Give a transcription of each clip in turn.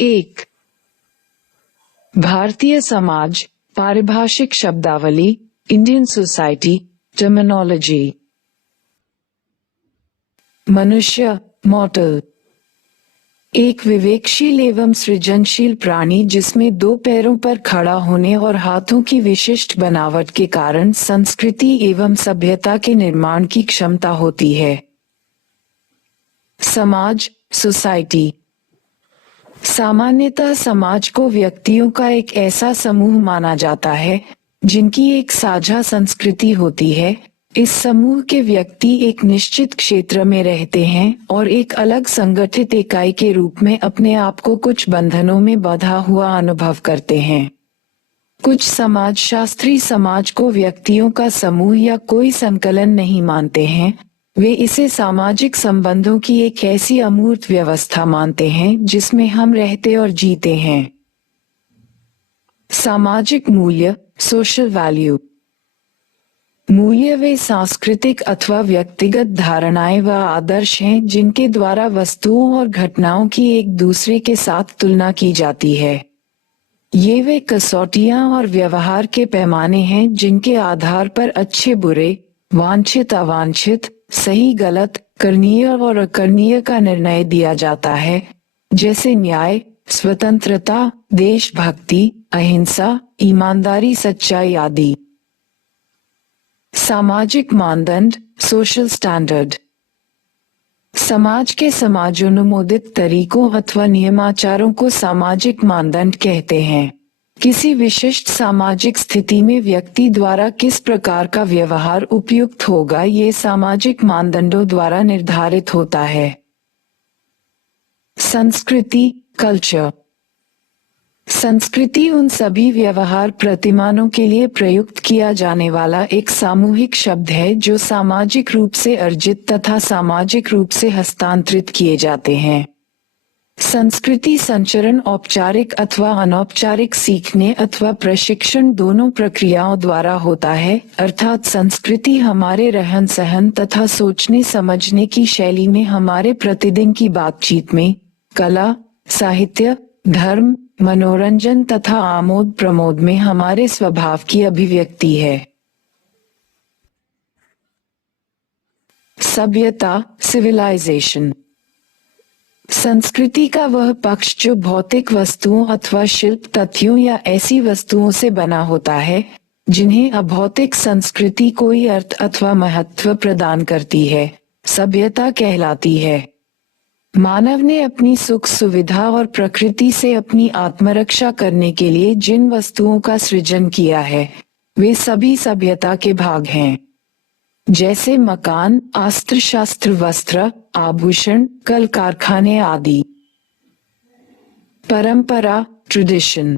एक, भारतीय समाज, पारिभाषिक शब्दावली, इंडियन सोसाइटी, टर्मिनोलॉजी। मनुष्य, मॉर्टल, एक विवेकशील एवं सृजनशील प्राणी जिसमें दो पैरों पर खड़ा होने और हाथों की विशिष्ट बनावट के कारण संस्कृति एवं सभ्यता के निर्माण की क्षमता होती है। समाज, सोसाइटी, सामान्यतः समाज को व्यक्तियों का एक ऐसा समूह माना जाता है जिनकी एक साझा संस्कृति होती है। इस समूह के व्यक्ति एक निश्चित क्षेत्र में रहते हैं और एक अलग संगठित इकाई के रूप में अपने आप को कुछ बंधनों में बंधा हुआ अनुभव करते हैं। कुछ समाजशास्त्री समाज को व्यक्तियों का समूह या कोई संकलन नहीं मानते हैं, वे इसे सामाजिक संबंधों की एक ऐसी अमूर्त व्यवस्था मानते हैं जिसमें हम रहते और जीते हैं। सामाजिक मूल्य, सोशल वैल्यू, मूल्य वे सांस्कृतिक अथवा व्यक्तिगत धारणाएं व आदर्श हैं जिनके द्वारा वस्तुओं और घटनाओं की एक दूसरे के साथ तुलना की जाती है। ये वे कसौटियां और व्यवहार के पैमाने हैं जिनके आधार पर अच्छे बुरे, वांछित अवांछित, सही गलत, करणीय और अकरणीय का निर्णय दिया जाता है, जैसे न्याय, स्वतंत्रता, देशभक्ति, अहिंसा, ईमानदारी, सच्चाई आदि। सामाजिक मानदंड, सोशल स्टैंडर्ड, समाज के समाजोनुमोदित तरीकों अथवा नियमाचारों को सामाजिक मानदंड कहते हैं। किसी विशिष्ट सामाजिक स्थिति में व्यक्ति द्वारा किस प्रकार का व्यवहार उपयुक्त होगा ये सामाजिक मानदंडों द्वारा निर्धारित होता है। संस्कृति, कल्चर, संस्कृति उन सभी व्यवहार प्रतिमानों के लिए प्रयुक्त किया जाने वाला एक सामूहिक शब्द है जो सामाजिक रूप से अर्जित तथा सामाजिक रूप से हस्तांतरित किए जाते हैं। संस्कृति संचरण औपचारिक अथवा अनौपचारिक सीखने अथवा प्रशिक्षण दोनों प्रक्रियाओं द्वारा होता है, अर्थात संस्कृति हमारे रहन सहन तथा सोचने समझने की शैली में, हमारे प्रतिदिन की बातचीत में, कला, साहित्य, धर्म, मनोरंजन तथा आमोद प्रमोद में हमारे स्वभाव की अभिव्यक्ति है। सभ्यता, सिविलाइजेशन, संस्कृति का वह पक्ष जो भौतिक वस्तुओं अथवा शिल्प तथ्यों या ऐसी वस्तुओं से बना होता है जिन्हें अभौतिक संस्कृति कोई अर्थ अथवा महत्व प्रदान करती है, सभ्यता कहलाती है। मानव ने अपनी सुख सुविधा और प्रकृति से अपनी आत्मरक्षा करने के लिए जिन वस्तुओं का सृजन किया है वे सभी सभ्यता के भाग हैं, जैसे मकान, अस्त्र शस्त्र, वस्त्र, आभूषण, कल कारखाने आदि। परंपरा, ट्रेडिशन,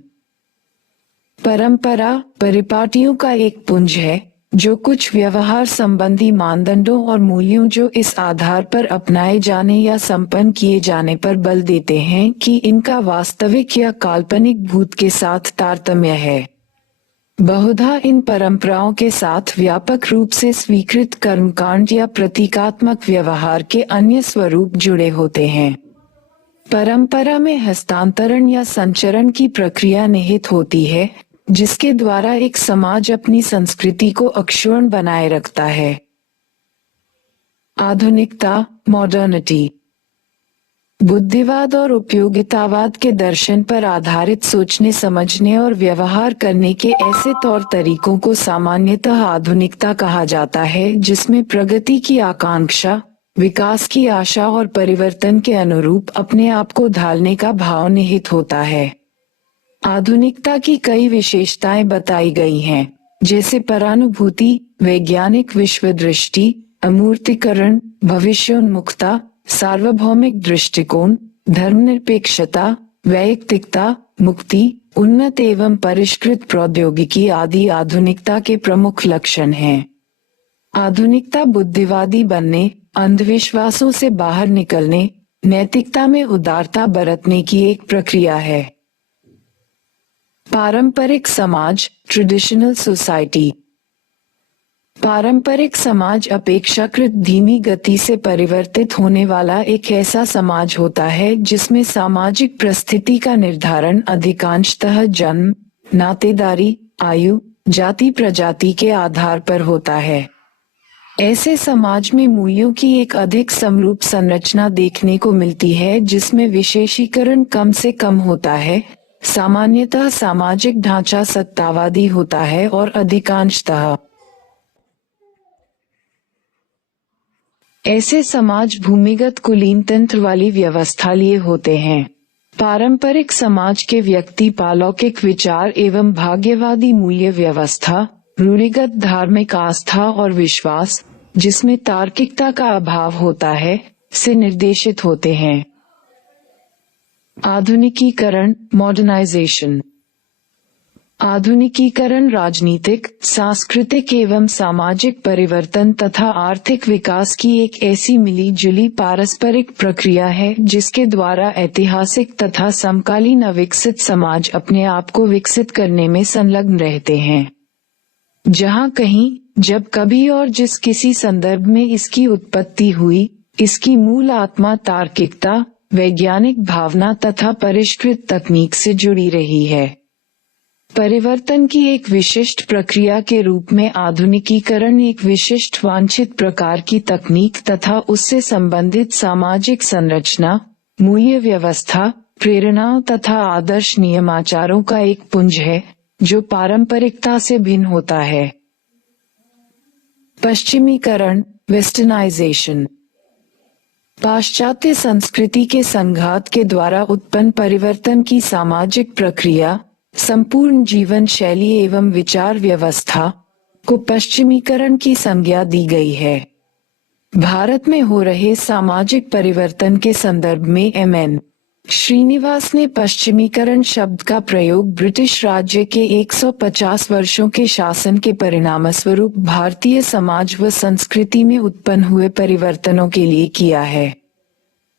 परंपरा परिपाटियों का एक पुंज है जो कुछ व्यवहार संबंधी मानदंडों और मूल्यों जो इस आधार पर अपनाए जाने या संपन्न किए जाने पर बल देते हैं कि इनका वास्तविक या काल्पनिक भूत के साथ तारतम्य है। बहुधा इन परंपराओं के साथ व्यापक रूप से स्वीकृत कर्मकांड या प्रतीकात्मक व्यवहार के अन्य स्वरूप जुड़े होते हैं। परंपरा में हस्तांतरण या संचरण की प्रक्रिया निहित होती है जिसके द्वारा एक समाज अपनी संस्कृति को अक्षुण्ण बनाए रखता है। आधुनिकता, मॉडर्निटी, बुद्धिवाद और उपयोगितावाद के दर्शन पर आधारित सोचने समझने और व्यवहार करने के ऐसे तौर तरीकों को सामान्यतः आधुनिकता कहा जाता है जिसमें प्रगति की आकांक्षा, विकास की आशा और परिवर्तन के अनुरूप अपने आप को ढालने का भाव निहित होता है। आधुनिकता की कई विशेषताएं बताई गई हैं, जैसे परानुभूति, वैज्ञानिक विश्वदृष्टि, अमूर्तीकरण, भविष्योन्मुखता, सार्वभौमिक दृष्टिकोण, धर्मनिरपेक्षता, वैयक्तिकता, मुक्ति, उन्नत एवं परिष्कृत प्रौद्योगिकी आदि आधुनिकता के प्रमुख लक्षण हैं। आधुनिकता बुद्धिवादी बनने, अंधविश्वासों से बाहर निकलने, नैतिकता में उदारता बरतने की एक प्रक्रिया है। पारंपरिक समाज, ट्रेडिशनल सोसाइटी, पारंपरिक समाज अपेक्षाकृत धीमी गति से परिवर्तित होने वाला एक ऐसा समाज होता है जिसमें सामाजिक परिस्थिति का निर्धारण अधिकांशतः जन्म, नातेदारी, आयु, जाति प्रजाति के आधार पर होता है। ऐसे समाज में मूल्यों की एक अधिक समरूप संरचना देखने को मिलती है जिसमें विशेषीकरण कम से कम होता है। सामान्यतः सामाजिक ढांचा सत्तावादी होता है और अधिकांशतः ऐसे समाज भूमिगत कुलीन तंत्र वाली व्यवस्था लिए होते हैं। पारंपरिक समाज के व्यक्ति पालौकिक विचार एवं भाग्यवादी मूल्य व्यवस्था, रूढ़िगत धार्मिक आस्था और विश्वास, जिसमें तार्किकता का अभाव होता है, से निर्देशित होते हैं। आधुनिकीकरण, मॉडर्नाइजेशन। आधुनिकीकरण राजनीतिक, सांस्कृतिक एवं सामाजिक परिवर्तन तथा आर्थिक विकास की एक ऐसी मिली-जुली पारस्परिक प्रक्रिया है जिसके द्वारा ऐतिहासिक तथा समकालीन अविकसित समाज अपने आप को विकसित करने में संलग्न रहते हैं। जहाँ कहीं, जब कभी और जिस किसी संदर्भ में इसकी उत्पत्ति हुई, इसकी मूल आत्मा तार्किकता, वैज्ञानिक भावना तथा परिष्कृत तकनीक से जुड़ी रही है। परिवर्तन की एक विशिष्ट प्रक्रिया के रूप में आधुनिकीकरण एक विशिष्ट वांछित प्रकार की तकनीक तथा उससे संबंधित सामाजिक संरचना, मूल्य व्यवस्था, प्रेरणाओं तथा आदर्श नियमाचारों का एक पुंज है जो पारंपरिकता से भिन्न होता है। पश्चिमीकरण, वेस्टर्नाइजेशन। पाश्चात्य संस्कृति के संघात के द्वारा उत्पन्न परिवर्तन की सामाजिक प्रक्रिया, संपूर्ण जीवन शैली एवं विचार व्यवस्था को पश्चिमीकरण की संज्ञा दी गई है। भारत में हो रहे सामाजिक परिवर्तन के संदर्भ में एम.एन. श्रीनिवास ने पश्चिमीकरण शब्द का प्रयोग ब्रिटिश राज्य के 150 वर्षों के शासन के परिणामस्वरूप भारतीय समाज व संस्कृति में उत्पन्न हुए परिवर्तनों के लिए किया है।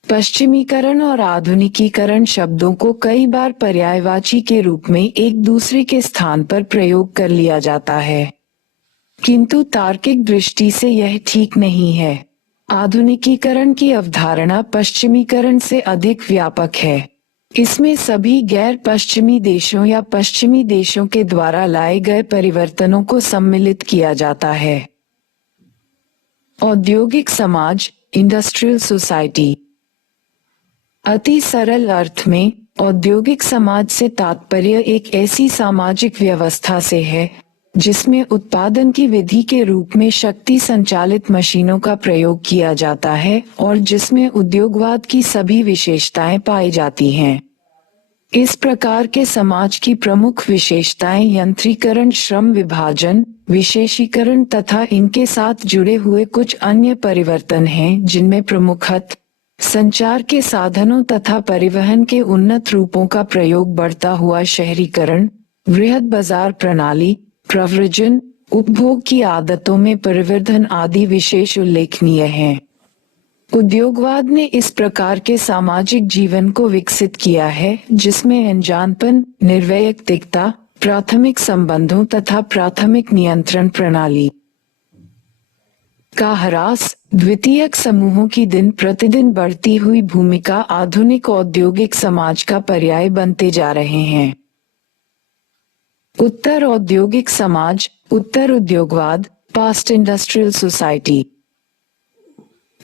पश्चिमीकरण और आधुनिकीकरण शब्दों को कई बार पर्यायवाची के रूप में एक दूसरे के स्थान पर प्रयोग कर लिया जाता है, किंतु तार्किक दृष्टि से यह ठीक नहीं है। आधुनिकीकरण की अवधारणा पश्चिमीकरण से अधिक व्यापक है। इसमें सभी गैर पश्चिमी देशों या पश्चिमी देशों के द्वारा लाए गए परिवर्तनों को सम्मिलित किया जाता है। औद्योगिक समाज, इंडस्ट्रियल सोसाइटी। अति सरल अर्थ में औद्योगिक समाज से तात्पर्य एक ऐसी सामाजिक व्यवस्था से है जिसमें उत्पादन की विधि के रूप में शक्ति संचालित मशीनों का प्रयोग किया जाता है और जिसमें उद्योगवाद की सभी विशेषताएं पाई जाती हैं। इस प्रकार के समाज की प्रमुख विशेषताएं यंत्रीकरण, श्रम विभाजन, विशेषीकरण तथा इनके साथ जुड़े हुए कुछ अन्य परिवर्तन हैं, जिनमें प्रमुखतः संचार के साधनों तथा परिवहन के उन्नत रूपों का प्रयोग, बढ़ता हुआ शहरीकरण, वृहद बाजार प्रणाली, प्रव्रजन, उपभोग की आदतों में परिवर्तन आदि विशेष उल्लेखनीय हैं। उद्योगवाद ने इस प्रकार के सामाजिक जीवन को विकसित किया है जिसमें अनजानपन, निर्वैयक्तिकता, प्राथमिक संबंधों तथा प्राथमिक नियंत्रण प्रणाली का ह्रास, द्वितीयक समूहों की दिन प्रतिदिन बढ़ती हुई भूमिका आधुनिक औद्योगिक समाज का पर्याय बनते जा रहे हैं। उत्तर औद्योगिक समाज, उत्तर उद्योगवाद, पास्ट इंडस्ट्रियल सोसाइटी।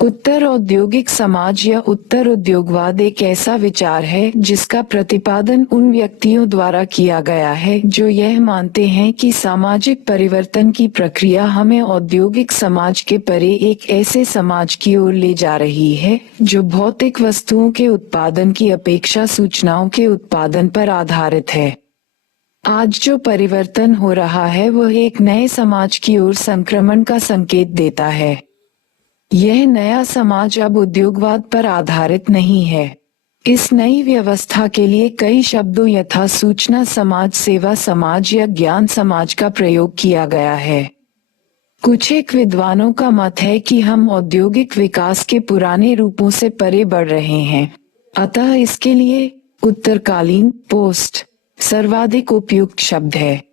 उत्तर औद्योगिक समाज या उत्तर उद्योगवाद एक ऐसा विचार है जिसका प्रतिपादन उन व्यक्तियों द्वारा किया गया है जो यह मानते हैं कि सामाजिक परिवर्तन की प्रक्रिया हमें औद्योगिक समाज के परे एक ऐसे समाज की ओर ले जा रही है जो भौतिक वस्तुओं के उत्पादन की अपेक्षा सूचनाओं के उत्पादन पर आधारित है। आज जो परिवर्तन हो रहा है वह एक नए समाज की ओर संक्रमण का संकेत देता है। यह नया समाज अब उद्योगवाद पर आधारित नहीं है। इस नई व्यवस्था के लिए कई शब्दों यथा सूचना समाज, सेवा समाज या ज्ञान समाज का प्रयोग किया गया है। कुछ एक विद्वानों का मत है कि हम औद्योगिक विकास के पुराने रूपों से परे बढ़ रहे हैं, अतः इसके लिए उत्तरकालीन, पोस्ट सर्वाधिक उपयुक्त शब्द है।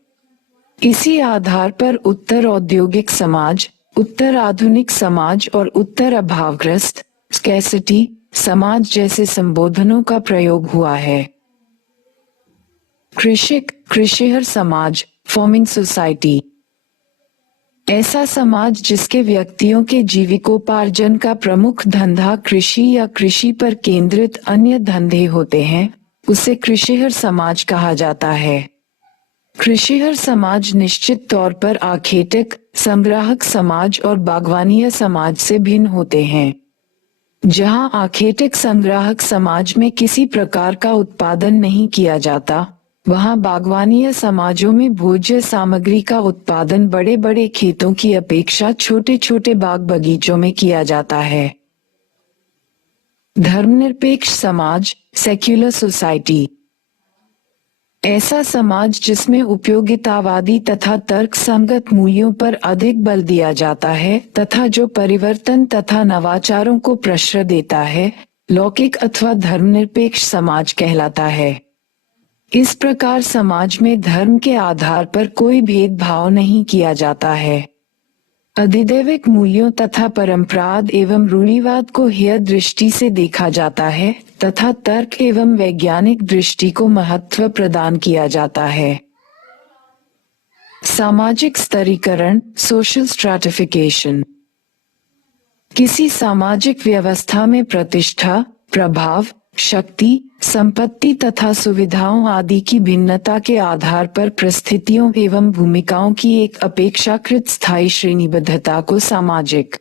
इसी आधार पर उत्तर औद्योगिक समाज, उत्तर आधुनिक समाज और उत्तर अभावग्रस्त स्कैर्सिटी समाज जैसे संबोधनों का प्रयोग हुआ है। कृषक कृषिहर समाज फार्मिंग सोसाइटी ऐसा समाज जिसके व्यक्तियों के जीविकोपार्जन का प्रमुख धंधा कृषि या कृषि पर केंद्रित अन्य धंधे होते हैं, उसे कृषिहर समाज कहा जाता है। कृषिहर समाज निश्चित तौर पर आखेटक, संग्राहक समाज और बागवानीय समाज से भिन्न होते हैं। जहां आखेटक संग्राहक समाज में किसी प्रकार का उत्पादन नहीं किया जाता, वहां बागवानीय समाजों में भोज्य सामग्री का उत्पादन बड़े बड़े खेतों की अपेक्षा छोटे छोटे बाग बगीचों में किया जाता है। धर्मनिरपेक्ष समाज सेक्युलर सोसाइटी ऐसा समाज जिसमें उपयोगितावादी तथा तर्कसंगत मूल्यों पर अधिक बल दिया जाता है तथा जो परिवर्तन तथा नवाचारों को प्रश्रय देता है, लौकिक अथवा धर्मनिरपेक्ष समाज कहलाता है। इस प्रकार समाज में धर्म के आधार पर कोई भेदभाव नहीं किया जाता है। अधिदैविक मूल्यों तथा परंपराद एवं रूढ़िवाद को हेय दृष्टि से देखा जाता है तथा तर्क एवं वैज्ञानिक दृष्टि को महत्व प्रदान किया जाता है। सामाजिक स्तरीकरण सोशल स्ट्रैटिफिकेशन किसी सामाजिक व्यवस्था में प्रतिष्ठा, प्रभाव, शक्ति, संपत्ति तथा सुविधाओं आदि की भिन्नता के आधार पर परिस्थितियों एवं भूमिकाओं की एक अपेक्षाकृत स्थायी श्रेणीबद्धता को सामाजिक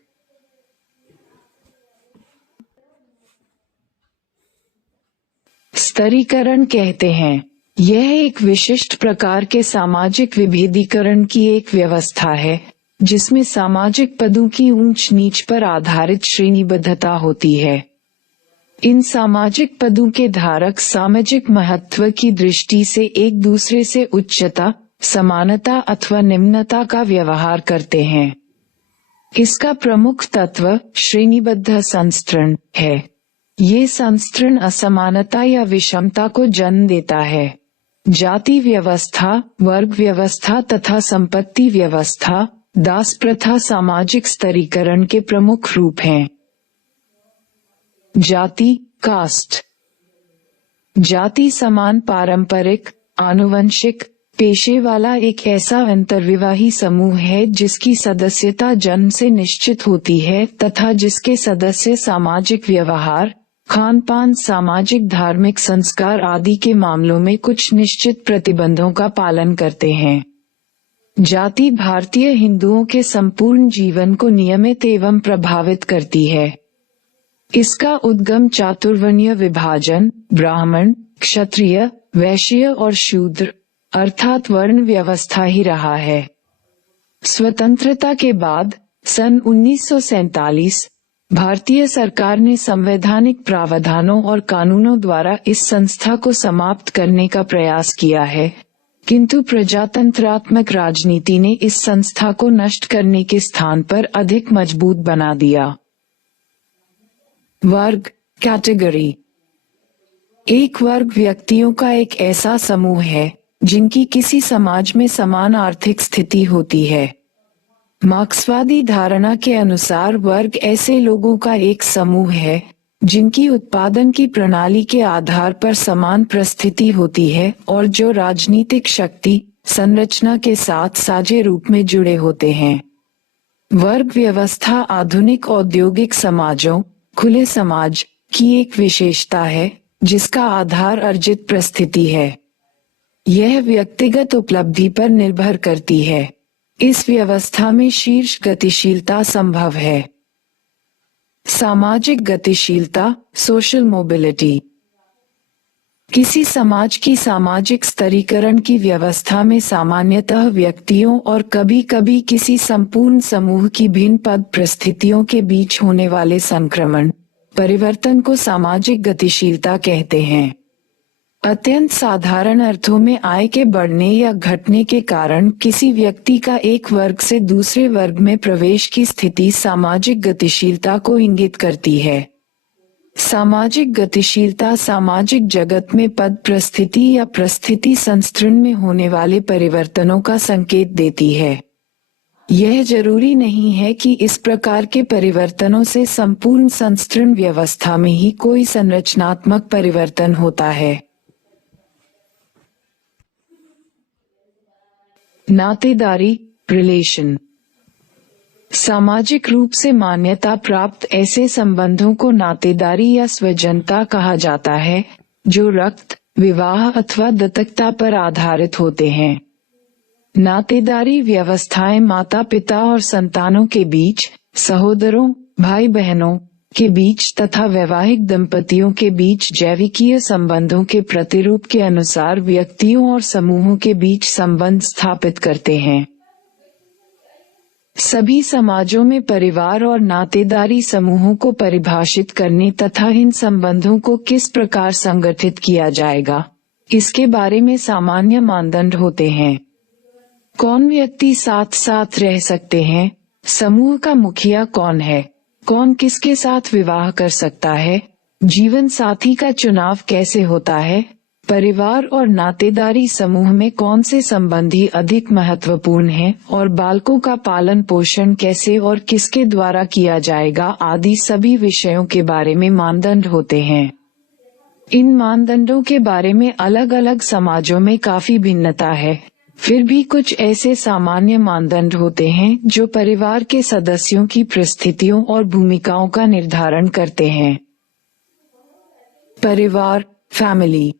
स्तरीकरण कहते हैं। यह एक विशिष्ट प्रकार के सामाजिक विभेदीकरण की एक व्यवस्था है, जिसमें सामाजिक पदों की ऊंच नीच पर आधारित श्रेणीबद्धता होती है। इन सामाजिक पदों के धारक सामाजिक महत्व की दृष्टि से एक दूसरे से उच्चता, समानता अथवा निम्नता का व्यवहार करते हैं। इसका प्रमुख तत्व श्रेणीबद्ध संस्तरण है। ये संस्तरण असमानता या विषमता को जन्म देता है। जाति व्यवस्था, वर्ग व्यवस्था तथा संपत्ति व्यवस्था, दास प्रथा सामाजिक स्तरीकरण के प्रमुख रूप हैं। जाति कास्ट जाति समान पारंपरिक, आनुवंशिक, पेशे वाला एक ऐसा अंतर्विवाही समूह है जिसकी सदस्यता जन्म से निश्चित होती है तथा जिसके सदस्य सामाजिक व्यवहार, खान पान, सामाजिक धार्मिक संस्कार आदि के मामलों में कुछ निश्चित प्रतिबंधों का पालन करते हैं। जाति भारतीय हिंदुओं के संपूर्ण जीवन को नियमित एवं प्रभावित करती है। इसका उद्गम चातुर्वर्णीय विभाजन, ब्राह्मण, क्षत्रिय, वैश्य और शूद्र अर्थात वर्ण व्यवस्था ही रहा है। स्वतंत्रता के बाद सन 1947 भारतीय सरकार ने संवैधानिक प्रावधानों और कानूनों द्वारा इस संस्था को समाप्त करने का प्रयास किया है, किंतु प्रजातंत्रात्मक राजनीति ने इस संस्था को नष्ट करने के स्थान पर अधिक मजबूत बना दिया। वर्ग कैटेगरी एक वर्ग व्यक्तियों का एक ऐसा समूह है जिनकी किसी समाज में समान आर्थिक स्थिति होती है। मार्क्सवादी धारणा के अनुसार वर्ग ऐसे लोगों का एक समूह है जिनकी उत्पादन की प्रणाली के आधार पर समान परिस्थिति होती है और जो राजनीतिक शक्ति संरचना के साथ साझे रूप में जुड़े होते हैं। वर्ग व्यवस्था आधुनिक औद्योगिक समाजों, खुले समाज की एक विशेषता है जिसका आधार अर्जित परिस्थिति है। यह व्यक्तिगत उपलब्धि पर निर्भर करती है। इस व्यवस्था में शीर्ष गतिशीलता संभव है। सामाजिक गतिशीलता सोशल मोबिलिटी किसी समाज की सामाजिक स्तरीकरण की व्यवस्था में सामान्यतः व्यक्तियों और कभी-कभी किसी संपूर्ण समूह की भिन्न पद परिस्थितियों के बीच होने वाले संक्रमण परिवर्तन को सामाजिक गतिशीलता कहते हैं। अत्यंत साधारण अर्थों में आय के बढ़ने या घटने के कारण किसी व्यक्ति का एक वर्ग से दूसरे वर्ग में प्रवेश की स्थिति सामाजिक गतिशीलता को इंगित करती है। सामाजिक गतिशीलता सामाजिक जगत में पद प्रस्थिति या प्रस्थिति संस्तरण में होने वाले परिवर्तनों का संकेत देती है। यह जरूरी नहीं है कि इस प्रकार के परिवर्तनों से संपूर्ण संस्तरण व्यवस्था में ही कोई संरचनात्मक परिवर्तन होता है। नातेदारी रिलेशन सामाजिक रूप से मान्यता प्राप्त ऐसे संबंधों को नातेदारी या स्वजनता कहा जाता है, जो रक्त, विवाह अथवा दत्तकता पर आधारित होते हैं। नातेदारी व्यवस्थाएं माता पिता और संतानों के बीच, सहोदरों, भाई बहनों के बीच तथा वैवाहिक दंपतियों के बीच जैविकीय संबंधों के प्रतिरूप के अनुसार व्यक्तियों और समूहों के बीच संबंध स्थापित करते हैं। सभी समाजों में परिवार और नातेदारी समूहों को परिभाषित करने तथा इन संबंधों को किस प्रकार संगठित किया जाएगा, इसके बारे में सामान्य मानदंड होते हैं। कौन व्यक्ति साथ साथ रह सकते हैं, समूह का मुखिया कौन है, कौन किसके साथ विवाह कर सकता है, जीवन साथी का चुनाव कैसे होता है, परिवार और नातेदारी समूह में कौन से संबंधी अधिक महत्वपूर्ण हैं और बालकों का पालन पोषण कैसे और किसके द्वारा किया जाएगा आदि सभी विषयों के बारे में मानदंड होते हैं। इन मानदंडों के बारे में अलग अलग समाजों में काफी भिन्नता है, फिर भी कुछ ऐसे सामान्य मानदंड होते हैं जो परिवार के सदस्यों की परिस्थितियों और भूमिकाओं का निर्धारण करते हैं। परिवार फैमिली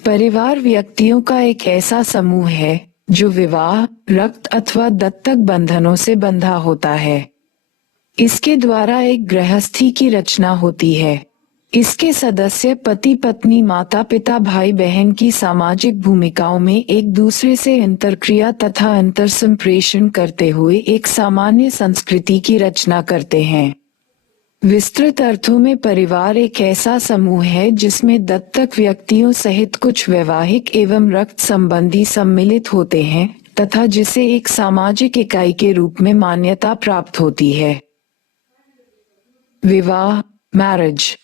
परिवार व्यक्तियों का एक ऐसा समूह है जो विवाह, रक्त अथवा दत्तक बंधनों से बंधा होता है। इसके द्वारा एक गृहस्थी की रचना होती है। इसके सदस्य पति पत्नी माता पिता भाई बहन की सामाजिक भूमिकाओं में एक दूसरे से अंतरक्रिया तथा अंतर संप्रेषण करते हुए एक सामान्य संस्कृति की रचना करते हैं। विस्तृत अर्थों में परिवार एक ऐसा समूह है जिसमें दत्तक व्यक्तियों सहित कुछ वैवाहिक एवं रक्त संबंधी सम्मिलित होते हैं तथा जिसे एक सामाजिक इकाई के रूप में मान्यता प्राप्त होती है। विवाह मैरिज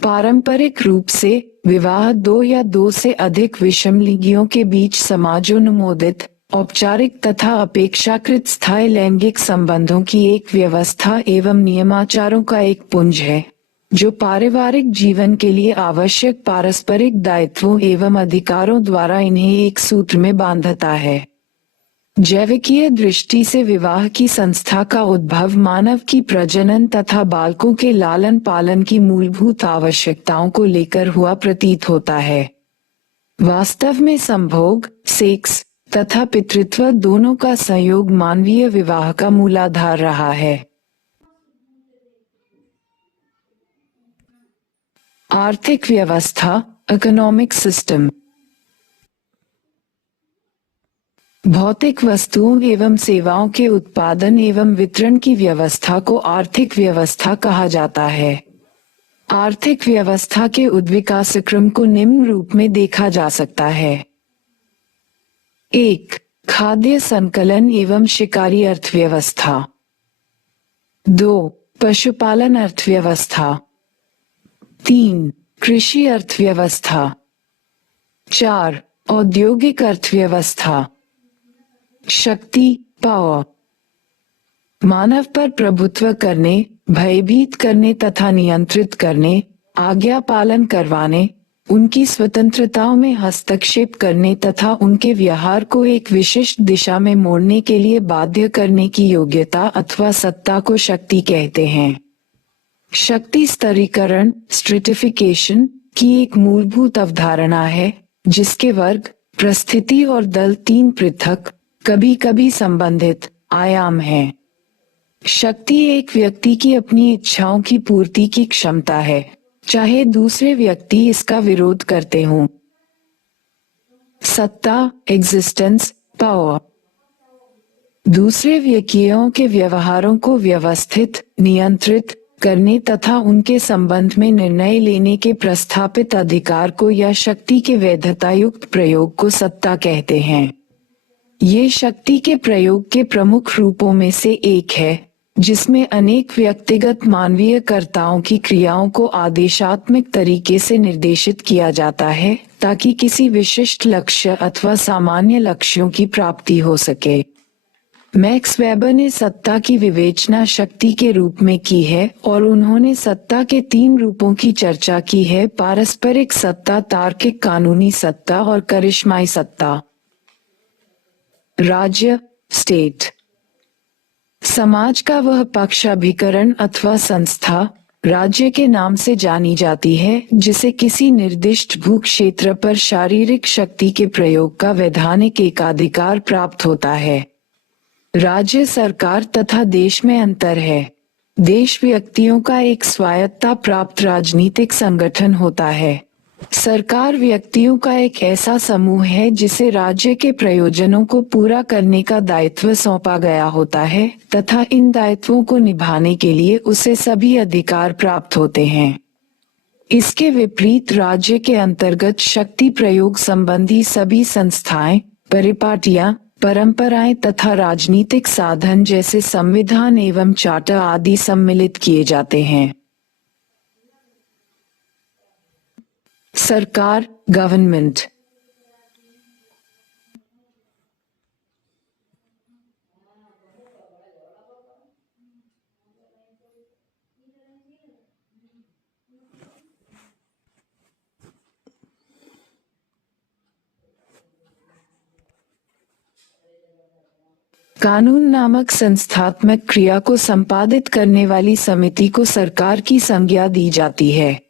पारंपरिक रूप से विवाह दो या दो से अधिक विषमलिंगियों के बीच समाजोन्मोदित औपचारिक तथा अपेक्षाकृत स्थायी लैंगिक संबंधों की एक व्यवस्था एवं नियमाचारों का एक पुंज है, जो पारिवारिक जीवन के लिए आवश्यक पारस्परिक दायित्वों एवं अधिकारों द्वारा इन्हें एक सूत्र में बांधता है। जैविकीय दृष्टि से विवाह की संस्था का उद्भव मानव की प्रजनन तथा बालकों के लालन पालन की मूलभूत आवश्यकताओं को लेकर हुआ प्रतीत होता है। वास्तव में संभोग, सेक्स तथा पितृत्व दोनों का संयोग मानवीय विवाह का मूलाधार रहा है। आर्थिक व्यवस्था इकोनॉमिक सिस्टम भौतिक वस्तुओं एवं सेवाओं के उत्पादन एवं वितरण की व्यवस्था को आर्थिक व्यवस्था कहा जाता है। आर्थिक व्यवस्था के उद्विकास क्रम को निम्न रूप में देखा जा सकता है। 1. खाद्य संकलन एवं शिकारी अर्थव्यवस्था। 2. पशुपालन अर्थव्यवस्था। 3. कृषि अर्थव्यवस्था। 4. औद्योगिक अर्थव्यवस्था। शक्ति पावर मानव पर प्रभुत्व करने, भयभीत करने तथा नियंत्रित करने, आज्ञा पालन करवाने, उनकी स्वतंत्रताओं में हस्तक्षेप करने तथा उनके व्यवहार को एक विशिष्ट दिशा में मोड़ने के लिए बाध्य करने की योग्यता अथवा सत्ता को शक्ति कहते हैं। शक्ति स्तरीकरण स्ट्रेटिफिकेशन की एक मूलभूत अवधारणा है, जिसके वर्ग, परिस्थिति और दल 3 पृथक, कभी कभी संबंधित आयाम हैं। शक्ति एक व्यक्ति की अपनी इच्छाओं की पूर्ति की क्षमता है, चाहे दूसरे व्यक्ति इसका विरोध करते हों। सत्ता एग्जिस्टेंस पावर दूसरे व्यक्तियों के व्यवहारों को व्यवस्थित, नियंत्रित करने तथा उनके संबंध में निर्णय लेने के प्रस्थापित अधिकार को या शक्ति के वैधता युक्त प्रयोग को सत्ता कहते हैं। ये शक्ति के प्रयोग के प्रमुख रूपों में से एक है, जिसमें अनेक व्यक्तिगत मानवीय कर्ताओं की क्रियाओं को आदेशात्मक तरीके से निर्देशित किया जाता है ताकि किसी विशिष्ट लक्ष्य अथवा सामान्य लक्ष्यों की प्राप्ति हो सके। मैक्स वेबर ने सत्ता की विवेचना शक्ति के रूप में की है और उन्होंने सत्ता के 3 रूपों की चर्चा की है: पारस्परिक सत्ता, तार्किक कानूनी सत्ता और करिश्माई सत्ता। राज्य, स्टेट। समाज का वह पक्ष, अभिकरण अथवा संस्था राज्य के नाम से जानी जाती है जिसे किसी निर्दिष्ट भू क्षेत्र पर शारीरिक शक्ति के प्रयोग का वैधानिक एकाधिकार प्राप्त होता है। राज्य, सरकार तथा देश में अंतर है। देश व्यक्तियों का एक स्वायत्तता प्राप्त राजनीतिक संगठन होता है। सरकार व्यक्तियों का एक ऐसा समूह है जिसे राज्य के प्रयोजनों को पूरा करने का दायित्व सौंपा गया होता है तथा इन दायित्वों को निभाने के लिए उसे सभी अधिकार प्राप्त होते हैं। इसके विपरीत राज्य के अंतर्गत शक्ति प्रयोग संबंधी सभी संस्थाएं, परिपाटियां, परंपराएं तथा राजनीतिक साधन जैसे संविधान एवं चार्टर आदि सम्मिलित किए जाते हैं। सरकार, गवर्नमेंट। कानून नामक संस्थात्मक क्रिया को संपादित करने वाली समिति को सरकार की संज्ञा दी जाती है।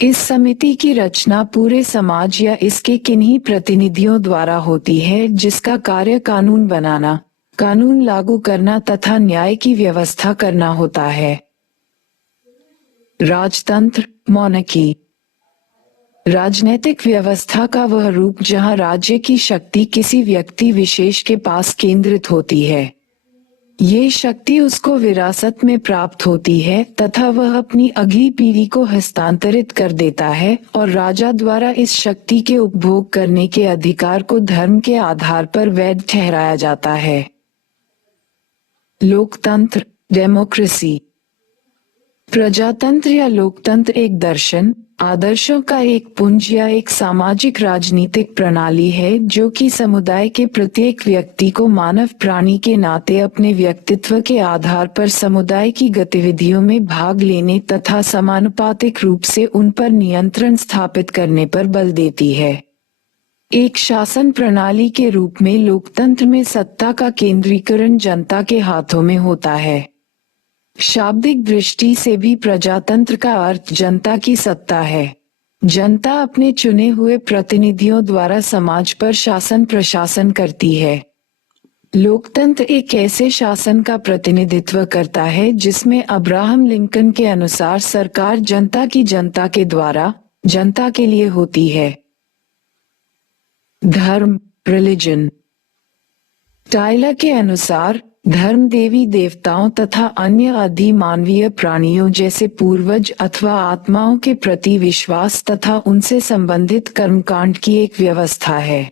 इस समिति की रचना पूरे समाज या इसके किन्हीं प्रतिनिधियों द्वारा होती है जिसका कार्य कानून बनाना, कानून लागू करना तथा न्याय की व्यवस्था करना होता है। राजतंत्र, मोनार्की। राजनीतिक व्यवस्था का वह रूप जहां राज्य की शक्ति किसी व्यक्ति विशेष के पास केंद्रित होती है। ये शक्ति उसको विरासत में प्राप्त होती है तथा वह अपनी अगली पीढ़ी को हस्तांतरित कर देता है और राजा द्वारा इस शक्ति के उपभोग करने के अधिकार को धर्म के आधार पर वैध ठहराया जाता है। लोकतंत्र, डेमोक्रेसी। प्रजातंत्र या लोकतंत्र एक दर्शन, आदर्शों का एक पुंज या एक सामाजिक राजनीतिक प्रणाली है जो कि समुदाय के प्रत्येक व्यक्ति को मानव प्राणी के नाते अपने व्यक्तित्व के आधार पर समुदाय की गतिविधियों में भाग लेने तथा समानुपातिक रूप से उन पर नियंत्रण स्थापित करने पर बल देती है। एक शासन प्रणाली के रूप में लोकतंत्र में सत्ता का केंद्रीकरण जनता के हाथों में होता है। शाब्दिक दृष्टि से भी प्रजातंत्र का अर्थ जनता की सत्ता है। जनता अपने चुने हुए प्रतिनिधियों द्वारा समाज पर शासन प्रशासन करती है। लोकतंत्र एक ऐसे शासन का प्रतिनिधित्व करता है जिसमें अब्राहम लिंकन के अनुसार सरकार जनता के द्वारा जनता के लिए होती है। धर्म, रिलीजन। टायलर के अनुसार धर्म देवी देवताओं तथा अन्य अधिमानवीय प्राणियों जैसे पूर्वज अथवा आत्माओं के प्रति विश्वास तथा उनसे संबंधित कर्मकांड की एक व्यवस्था है।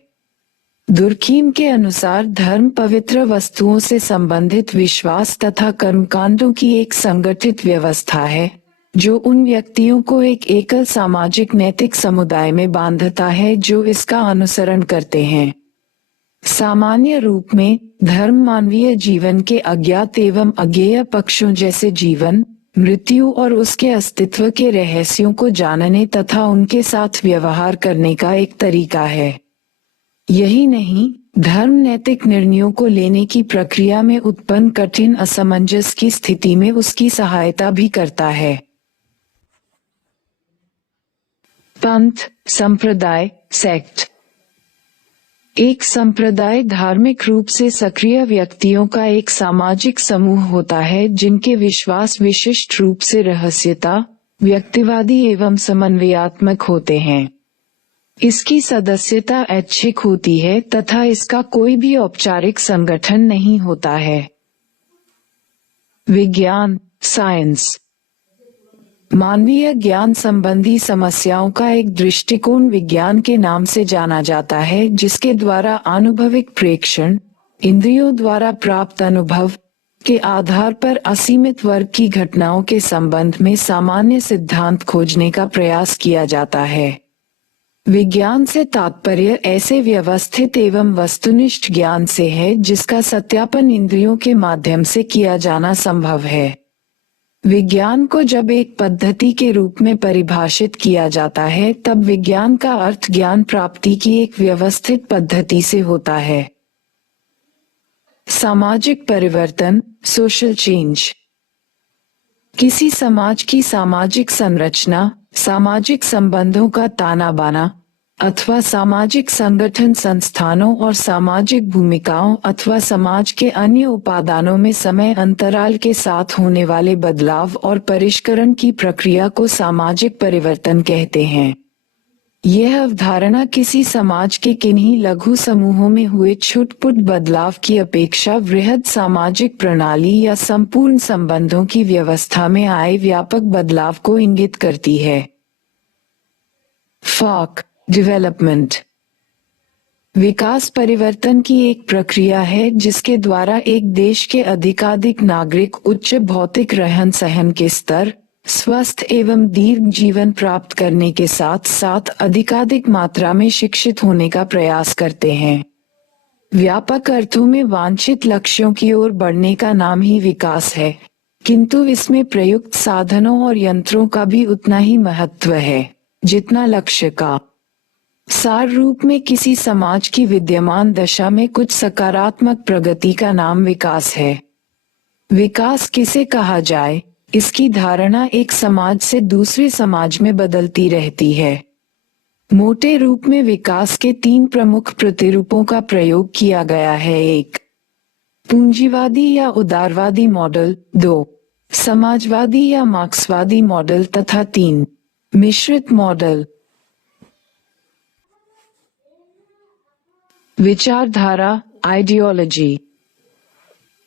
दुर्खीम के अनुसार धर्म पवित्र वस्तुओं से संबंधित विश्वास तथा कर्मकांडों की एक संगठित व्यवस्था है जो उन व्यक्तियों को एक एकल सामाजिक नैतिक समुदाय में बांधता है जो इसका अनुसरण करते हैं। सामान्य रूप में धर्म मानवीय जीवन के अज्ञात एवं अज्ञेय पक्षों जैसे जीवन, मृत्यु और उसके अस्तित्व के रहस्यों को जानने तथा उनके साथ व्यवहार करने का एक तरीका है। यही नहीं, धर्म नैतिक निर्णयों को लेने की प्रक्रिया में उत्पन्न कठिन असमंजस की स्थिति में उसकी सहायता भी करता है। पंथ, संप्रदाय, सेक्ट। एक संप्रदाय धार्मिक रूप से सक्रिय व्यक्तियों का एक सामाजिक समूह होता है जिनके विश्वास विशिष्ट रूप से रहस्यता, व्यक्तिवादी एवं समन्वयात्मक होते हैं। इसकी सदस्यता ऐच्छिक होती है तथा इसका कोई भी औपचारिक संगठन नहीं होता है। विज्ञान, साइंस। मानवीय ज्ञान संबंधी समस्याओं का एक दृष्टिकोण विज्ञान के नाम से जाना जाता है जिसके द्वारा आनुभविक प्रेक्षण, इंद्रियों द्वारा प्राप्त अनुभव, के आधार पर असीमित वर्ग की घटनाओं के संबंध में सामान्य सिद्धांत खोजने का प्रयास किया जाता है। विज्ञान से तात्पर्य ऐसे व्यवस्थित एवं वस्तुनिष्ठ ज्ञान से है जिसका सत्यापन इंद्रियों के माध्यम से किया जाना संभव है। विज्ञान को जब एक पद्धति के रूप में परिभाषित किया जाता है तब विज्ञान का अर्थ ज्ञान प्राप्ति की एक व्यवस्थित पद्धति से होता है। सामाजिक परिवर्तन, सोशल चेंज। किसी समाज की सामाजिक संरचना, सामाजिक संबंधों का ताना बाना अथवा सामाजिक संगठन संस्थानों और सामाजिक भूमिकाओं अथवा समाज के अन्य उपादानों में समय अंतराल के साथ होने वाले बदलाव और परिष्करण की प्रक्रिया को सामाजिक परिवर्तन कहते हैं। यह अवधारणा किसी समाज के किन्हीं लघु समूहों में हुए छुटपुट बदलाव की अपेक्षा वृहद सामाजिक प्रणाली या संपूर्ण संबंधों की व्यवस्था में आए व्यापक बदलाव को इंगित करती है। फॉक डेवलपमेंट विकास परिवर्तन की एक प्रक्रिया है जिसके द्वारा एक देश के अधिकाधिक नागरिक उच्च भौतिक रहन सहन के स्तर, स्वस्थ एवं दीर्घ जीवन प्राप्त करने के साथ साथ अधिकाधिक मात्रा में शिक्षित होने का प्रयास करते हैं। व्यापक अर्थों में वांछित लक्ष्यों की ओर बढ़ने का नाम ही विकास है, किंतु इसमें प्रयुक्त साधनों और यंत्रों का भी उतना ही महत्व है जितना लक्ष्य का। सार रूप में किसी समाज की विद्यमान दशा में कुछ सकारात्मक प्रगति का नाम विकास है। विकास किसे कहा जाए, इसकी धारणा एक समाज से दूसरे समाज में बदलती रहती है। मोटे रूप में विकास के 3 प्रमुख प्रतिरूपों का प्रयोग किया गया है। 1. पूंजीवादी या उदारवादी मॉडल, 2. समाजवादी या मार्क्सवादी मॉडल तथा 3. मिश्रित मॉडल। विचारधारा, आइडियोलॉजी।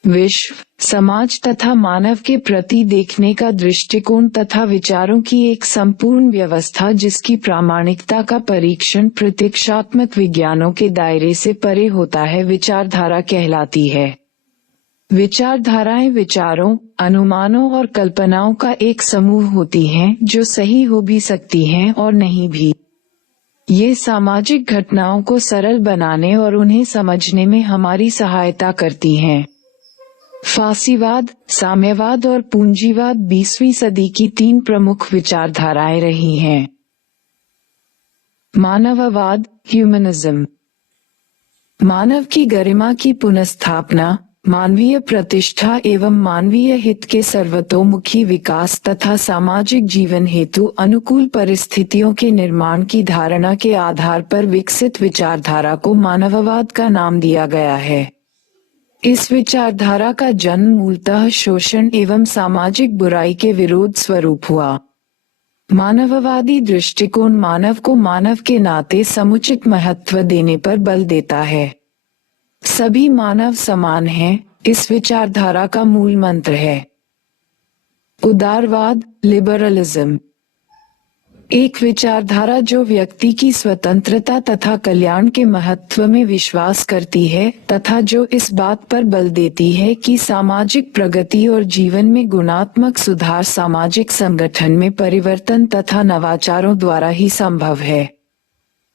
विश्व, समाज तथा मानव के प्रति देखने का दृष्टिकोण तथा विचारों की एक संपूर्ण व्यवस्था जिसकी प्रामाणिकता का परीक्षण प्रत्यक्षात्मक विज्ञानों के दायरे से परे होता है, विचारधारा कहलाती है। विचारधाराएं विचारों, अनुमानों और कल्पनाओं का एक समूह होती हैं जो सही हो भी सकती हैं और नहीं भी। ये सामाजिक घटनाओं को सरल बनाने और उन्हें समझने में हमारी सहायता करती हैं। फासीवाद, साम्यवाद और पूंजीवाद 20वीं सदी की 3 प्रमुख विचारधाराएं रही हैं। मानववाद, ह्यूमनिज्म। मानव की गरिमा की पुनर्स्थापना, मानवीय प्रतिष्ठा एवं मानवीय हित के सर्वतोमुखी विकास तथा सामाजिक जीवन हेतु अनुकूल परिस्थितियों के निर्माण की धारणा के आधार पर विकसित विचारधारा को मानववाद का नाम दिया गया है। इस विचारधारा का जन्म मूलतः शोषण एवं सामाजिक बुराई के विरोध स्वरूप हुआ। मानववादी दृष्टिकोण मानव को मानव के नाते समुचित महत्व देने पर बल देता है। सभी मानव समान हैं, इस विचारधारा का मूल मंत्र है। उदारवाद, लिबरलिज्म। एक विचारधारा जो व्यक्ति की स्वतंत्रता तथा कल्याण के महत्व में विश्वास करती है तथा जो इस बात पर बल देती है कि सामाजिक प्रगति और जीवन में गुणात्मक सुधार सामाजिक संगठन में परिवर्तन तथा नवाचारों द्वारा ही संभव है।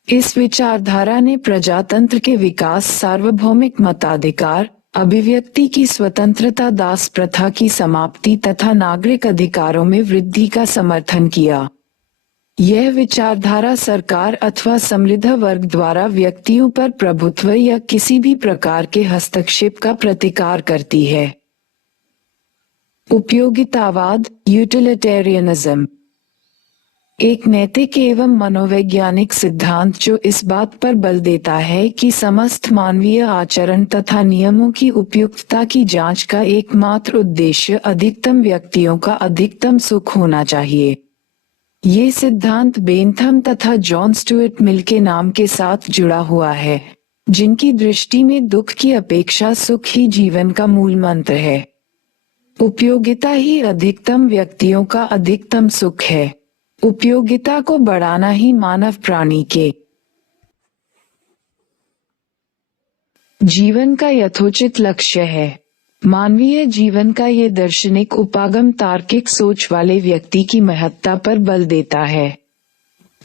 इस विचारधारा ने प्रजातंत्र के विकास, सार्वभौमिक मताधिकार, अभिव्यक्ति की स्वतंत्रता, दास प्रथा की समाप्ति तथा नागरिक अधिकारों में वृद्धि का समर्थन किया। यह विचारधारा सरकार अथवा समृद्ध वर्ग द्वारा व्यक्तियों पर प्रभुत्व या किसी भी प्रकार के हस्तक्षेप का प्रतिकार करती है। उपयोगितावाद, यूटिलिटेरियनिज्म। एक नैतिक एवं मनोवैज्ञानिक सिद्धांत जो इस बात पर बल देता है कि समस्त मानवीय आचरण तथा नियमों की उपयुक्तता की जांच का एकमात्र उद्देश्य अधिकतम व्यक्तियों का अधिकतम सुख होना चाहिए। ये सिद्धांत बेंथम तथा जॉन स्टुअर्ट मिल के नाम के साथ जुड़ा हुआ है, जिनकी दृष्टि में दुख की अपेक्षा सुख ही जीवन का मूल मंत्र है। उपयोगिता ही अधिकतम व्यक्तियों का अधिकतम सुख है। उपयोगिता को बढ़ाना ही मानव प्राणी के जीवन का यथोचित लक्ष्य है। मानवीय जीवन का ये दार्शनिक उपागम तार्किक सोच वाले व्यक्ति की महत्ता पर बल देता है।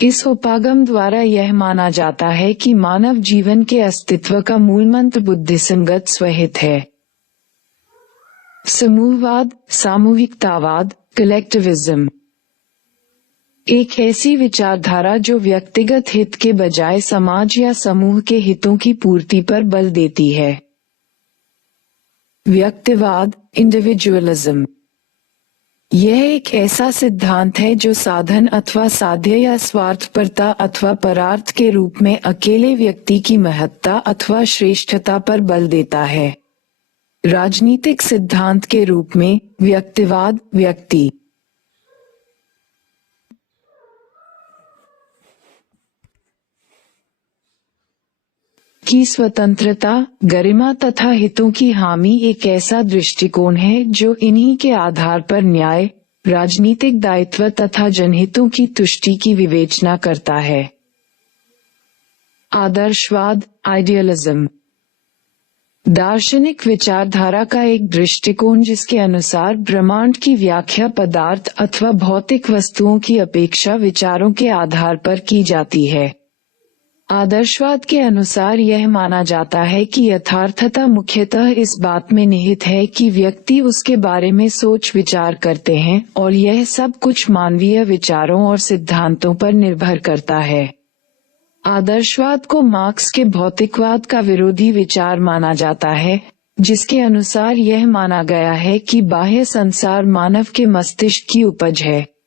इस उपागम द्वारा यह माना जाता है कि मानव जीवन के अस्तित्व का मूलमंत्र बुद्धिसंगत स्वहित है। समूहवाद, सामूहिकतावाद, कलेक्टिविज्म एक ऐसी विचारधारा जो व्यक्तिगत हित के बजाय समाज या समूह के हितों की पूर्ति पर बल देती है। व्यक्तिवाद, इंडिविजुअलिज्म यह एक ऐसा सिद्धांत है जो साधन अथवा साध्य या स्वार्थपरता अथवा परार्थ के रूप में अकेले व्यक्ति की महत्ता अथवा श्रेष्ठता पर बल देता है। राजनीतिक सिद्धांत के रूप में व्यक्तिवाद व्यक्ति की स्वतंत्रता, गरिमा तथा हितों की हामी एक ऐसा दृष्टिकोण है जो इन्हीं के आधार पर न्याय, राजनीतिक दायित्व तथा जनहितों की तुष्टि की विवेचना करता है। आदर्शवाद, आइडियलिज्म दार्शनिक विचारधारा का एक दृष्टिकोण जिसके अनुसार ब्रह्मांड की व्याख्या पदार्थ अथवा भौतिक वस्तुओं की अपेक्षा विचारों के आधार पर की जाती है। आदर्शवाद के अनुसार यह माना जाता है कि यथार्थता मुख्यतः इस बात में निहित है कि व्यक्ति उसके बारे में सोच विचार करते हैं और यह सब कुछ मानवीय विचारों और सिद्धांतों पर निर्भर करता है। आदर्शवाद को मार्क्स के भौतिकवाद का विरोधी विचार माना जाता है, जिसके अनुसार यह माना गया है कि बाह्य संसार मानव के मस्तिष्क की उपज है।